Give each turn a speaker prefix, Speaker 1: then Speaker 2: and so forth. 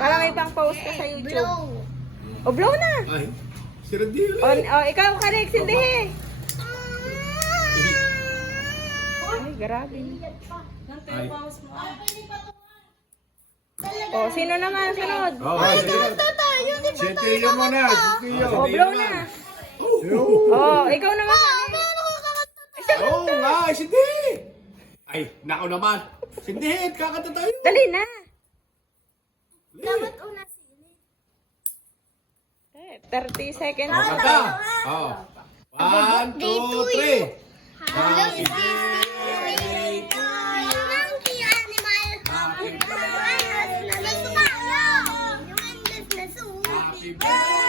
Speaker 1: Para may pang post ka sa YouTube.
Speaker 2: Blow.
Speaker 1: O, blow na.
Speaker 3: Ay, si Radil.
Speaker 1: O, o ikaw ka Rex, hindi eh. Ay, grabe.
Speaker 3: Ay.
Speaker 1: O, sino naman sunod?
Speaker 3: Oh, ay,
Speaker 2: tayo, di
Speaker 3: Si Tio muna, si Tio.
Speaker 1: O, blow na. O, ikaw naman ka Rex.
Speaker 3: Oo nga, si Di. Ay, nako naman. Si Di, kakanta tayo.
Speaker 1: Dali na. 30 seconds.
Speaker 3: Oh, kanta. Oh. One, two, three.
Speaker 2: Happy birthday to you. Monkey animal. Happy birthday.
Speaker 3: Happy birthday.